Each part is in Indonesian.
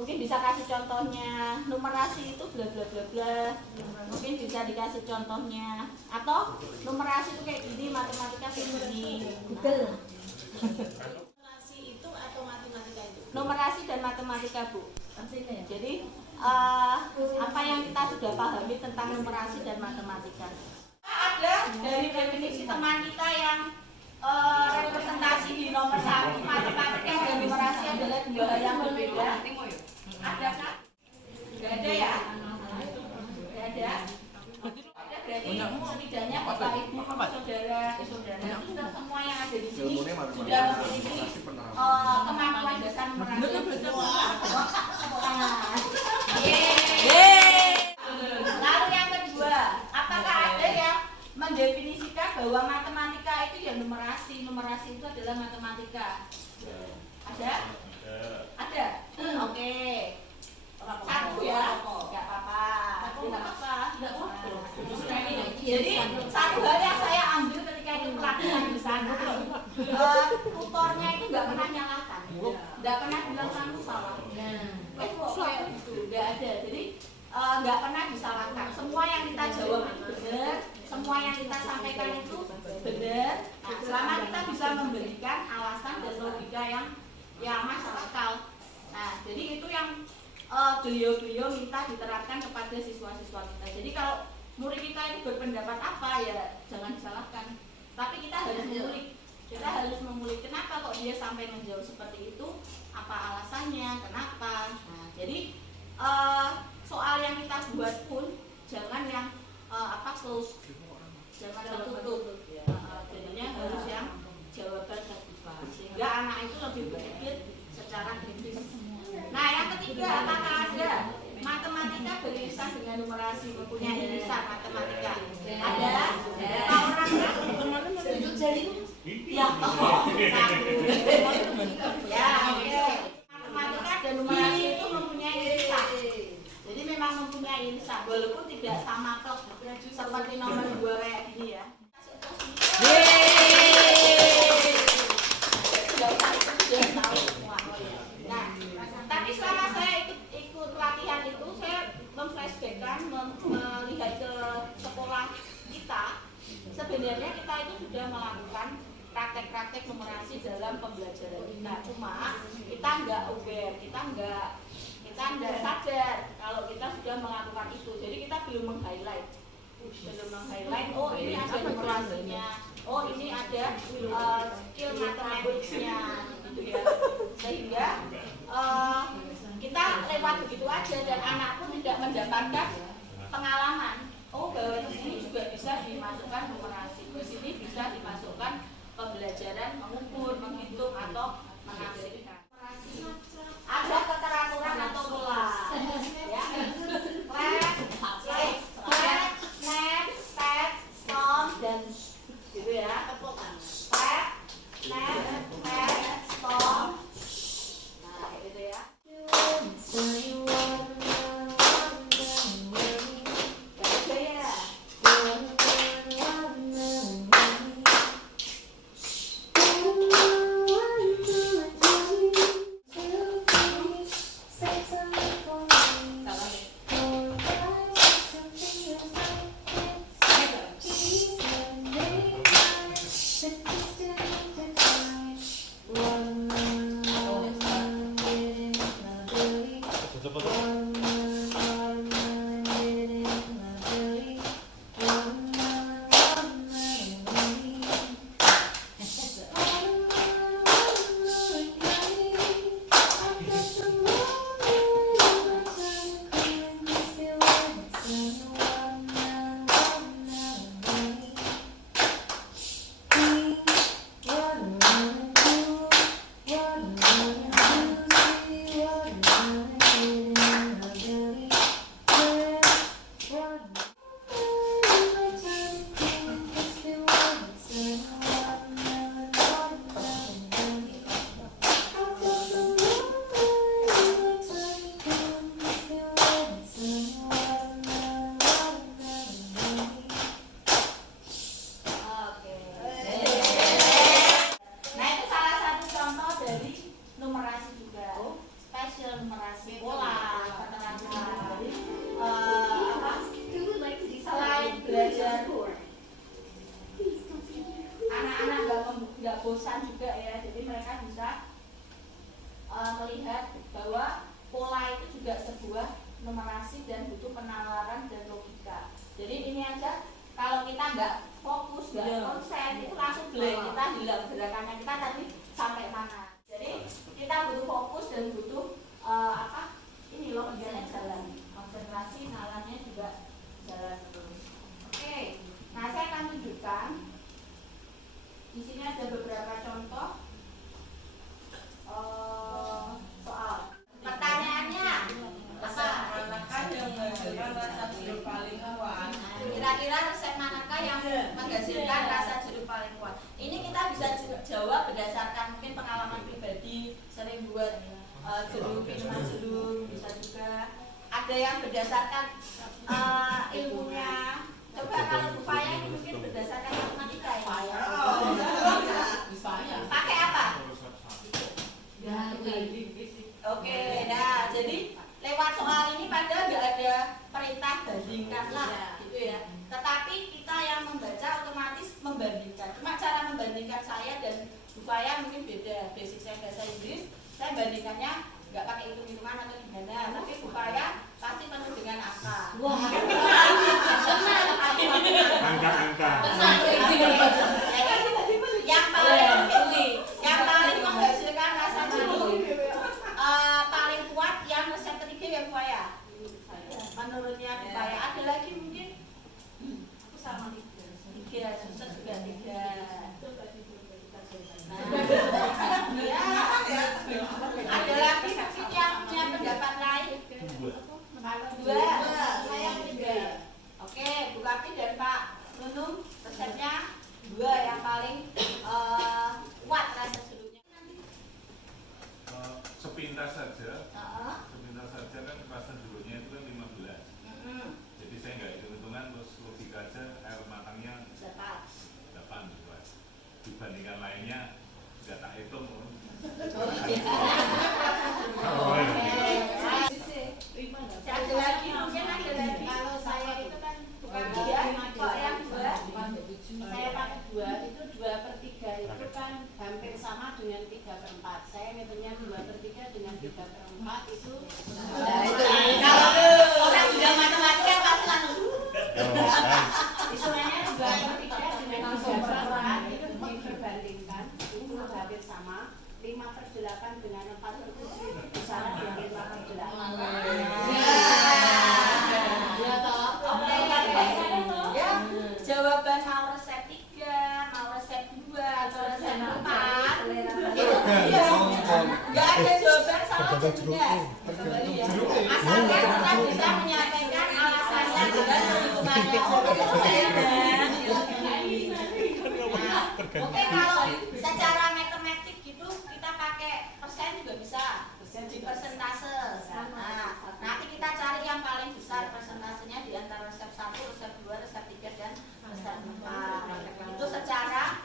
Mungkin bisa kasih contohnya, numerasi itu bla bla bla bla. Mungkin bisa dikasih contohnya. Atau numerasi itu kayak gini, matematika kayak gini. Google. Numerasi itu atau matematika itu? Numerasi dan matematika, Bu. Artinya ya. Jadi apa yang kita sudah pahami tentang numerasi dan matematika. Ada dari definisi teman kita yang representasi di nomor 1 matematika dan numerasi adalah dua hal yang berbeda. Ada Kak? Tidak ada ya? Tidak ada. Ada berarti setidaknya Bapak Ibu saudara sudah semua yang ada di sini sudah memiliki kemampuan dasar numerasi. Lalu yang kedua, apakah ada yang mendefinisikan bahwa matematika itu ya numerasi? Numerasi itu adalah matematika. Ada? Ada? Oke. Satu ya? Enggak apa-apa. Tidak apa-apa. Jadi satu hal yang saya ambil ketika itu pelatihan di sana, tutornya itu nggak pernah nyalakan, nggak pernah bilang kamu salah. Kok kayak gitu? Nggak ada. Jadi nggak pernah disalahkan. Semua yang kita jawab itu benar, semua yang kita sampaikan itu benar. Nah, selama kita bisa memberikan alasan dan logika yang masuk akal. Nah, jadi itu yang beliau-beliau minta diterapkan kepada siswa-siswa kita. Jadi kalau murid kita itu berpendapat apa ya jangan disalahkan. Tapi kita harus mengulik. Kita harus mengulik kenapa kok dia sampai menjawab seperti itu, apa alasannya, kenapa. Nah, jadi soal yang kita buat pun jangan yang close, jangan tertutup. Jadinya harus yang jawaban terbuka sehingga anak itu lebih berpikir secara kritis. Nah, yang ketiga, apakah ada matematika beririsan dengan numerasi, mempunyai irisan matematika? Ada? Berapa orang ya? Tunjuk jari. Ya, satu. Ya, oke. Matematika dan numerasi itu mempunyai irisan. Jadi memang mempunyai irisan, walaupun tidak sama plek seperti nomor 2 kayak gini ya. Nah, tapi selama saya ikut pelatihan itu, saya memflashbackkan, melihat ke sekolah kita. Sebenarnya kita itu sudah melakukan praktek-praktek numerasi dalam pembelajaran kita. Cuma kita nggak aware, kita nggak sadar kalau kita sudah melakukan itu. Jadi kita belum meng-highlight. Oh ini ada numerasinya, oh ini ada skill matematiknya, gitu ya. Sehingga kita lewat begitu aja dan anak pun tidak mendapatkan pengalaman. Oh bahwa di sini juga bisa dimasukkan numerasi, di sini bisa dimasukkan pembelajaran mengukur, menghitung atau menafsirkan. Ada keteraturan atau pola, ya. Snap, step, stomp, dan gitu ya. Step, snap, stomp. Nah, kayak gitu ya. numerasi dan butuh penalaran dan logika. Jadi ini aja, kalau kita nggak fokus, nggak konsen, itu langsung blank, kita hilang gerakannya kita tadi sampai mana. Jadi kita butuh fokus dan butuh ini logikanya jalan, konsentrasi, nalarnya juga jalan terus. Oke, nah saya akan tunjukkan. Di sini ada beberapa contoh soal. Pertanyaannya apa? Manakah yang menghasilkan rasa jeruk paling kuat? Kira-kira resep manakah yang menghasilkan rasa jeruk paling kuat? Ini kita bisa jawab berdasarkan mungkin pengalaman pribadi, sering buat jeruk, minuman jeruk, bisa juga. Ada yang berdasarkan ilmunya. Coba kalau supaya ini mungkin berdasarkan matematika ya. Pakai apa? Oke, nah jadi lewat soal ini padahal nggak ada perintah bandingkan lah, gitu ya. Tetapi kita yang membaca otomatis membandingkan. Cuma cara membandingkan saya dan Bufaya mungkin beda. Basic saya bahasa Inggris, saya bandingkannya nggak pakai hitung-hitungan atau gimana. Tapi Bufaya pasti penuh dengan angka. Wah, angka-angka. Yang paling menghasilkan rasa jeruk paling kuat yang resep ketiga ya Bufaya. Menurutnya Bufaya ada lagi mungkin? Aku sama tiga, susah juga tiga. Ada lagi mungkin yang punya pendapat lain? Dua, saya tiga. Oke, Bu Kapi dan Pak Nunung resepnya dua yang paling kuat rasa jeruknya. Sepintas saja, Heeh. sepintas saja kan rasa jeruknya itu kan 15. Jadi saya nggak hitung-hitungan, terus logika aja air matangnya 8 gitu. Dibandingkan lainnya nggak tak hitung. Ada lagi mungkin ada lagi. Kalau saya itu kan bukan Iya, kok yang dua? saya pakai 2 itu 2/3 itu kan hampir sama dengan 3/4. Saya ngitungnya 2/3 dengan 3/4 itu. Kalau orang bilang matematika pasti langsung. Hitungannya 2/3 dengan 3/4 itu diperbandingkan itu hampir sama. 5/8 dengan 4/7 itu besaran dengan 5/8. Ya, jawaban mau resep 3, mau resep 2 atau resep 4 itu iya. Gak ada jawaban salah jeruknya. Asalkan kita bisa menyampaikan alasannya dengan perhitungannya. Itu saya kan. Oke, kalau secara matematik gitu kita pakai persen juga bisa. Di persentase. Nah, nanti kita cari yang paling besar persentasenya di antara resep 1, resep 2, resep 3 dan resep 4. Itu secara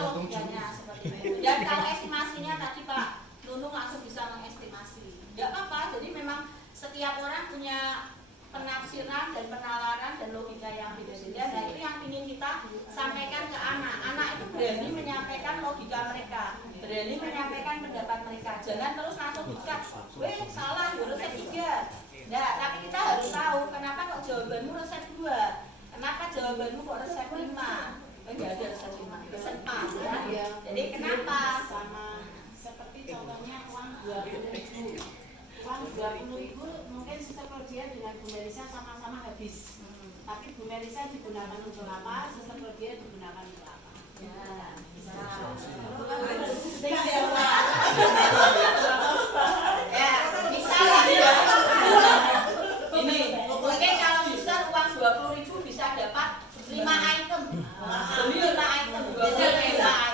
logikanya seperti itu. Dan kalau estimasinya tadi Pak Nunung langsung bisa mengestimasi. Enggak apa-apa. Jadi memang setiap orang punya penafsiran dan penalaran dan logika yang beda-beda. Nah itu yang ingin kita sampaikan ke anak. Anak itu berani menyampaikan logika mereka, berani menyampaikan pendapat mereka. Jangan terus langsung dikat, weh salah, resep 3. Nah, tapi kita harus tahu kenapa kok jawabanmu resep 2, kenapa jawabanmu kok resep 5. Enggak ada resep 5, resep 4 ya. Jadi kenapa? Sama seperti contohnya uang 20.000. Uang 20.000 mungkin Sister Claudia dengan Bu Melisa sama-sama habis. Tapi Bu Melisa digunakan untuk apa, Sister Claudia digunakan untuk apa? Ya, bisa. Ya, bisa lah ya. Ini, mungkin kalau Sister uang 20.000 bisa dapat 5 item. Beli 5 item, 5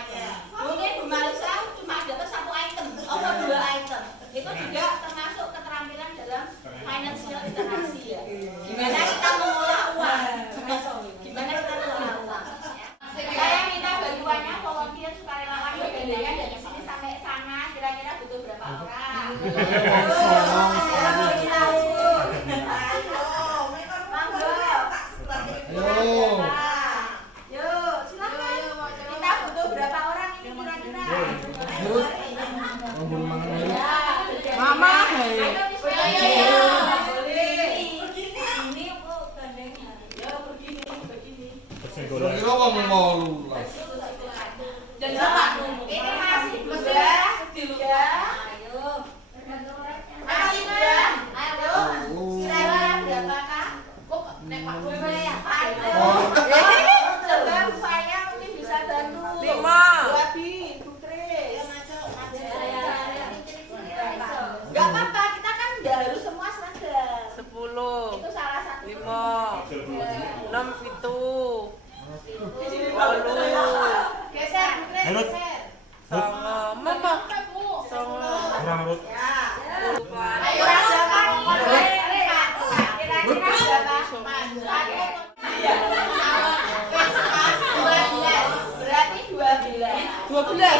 item. Mungkin Bu Melisa cuma dapat 1 item atau 2 item. Itu juga termasuk keterampilan dalam financial literasi ya. Gimana kita mengolah uang? Gimana kita mengolah uang? Ya. Saya minta bantuannya volunteer sukarelawan bergandengan dari sini sampai sana. Kira-kira butuh berapa orang? Yuk, silakan. Kita butuh berapa orang ini kira-kira? Mama, Ayo, Itu salah satu. 5, Ada dua sini. 6, 7, Geser, Bukres, Ayo. geser. Songo, mama, songo, Kurang urut. Ya. Ayo berapa? Kira-kira berapa? Iya. 12. Berarti 12. 12.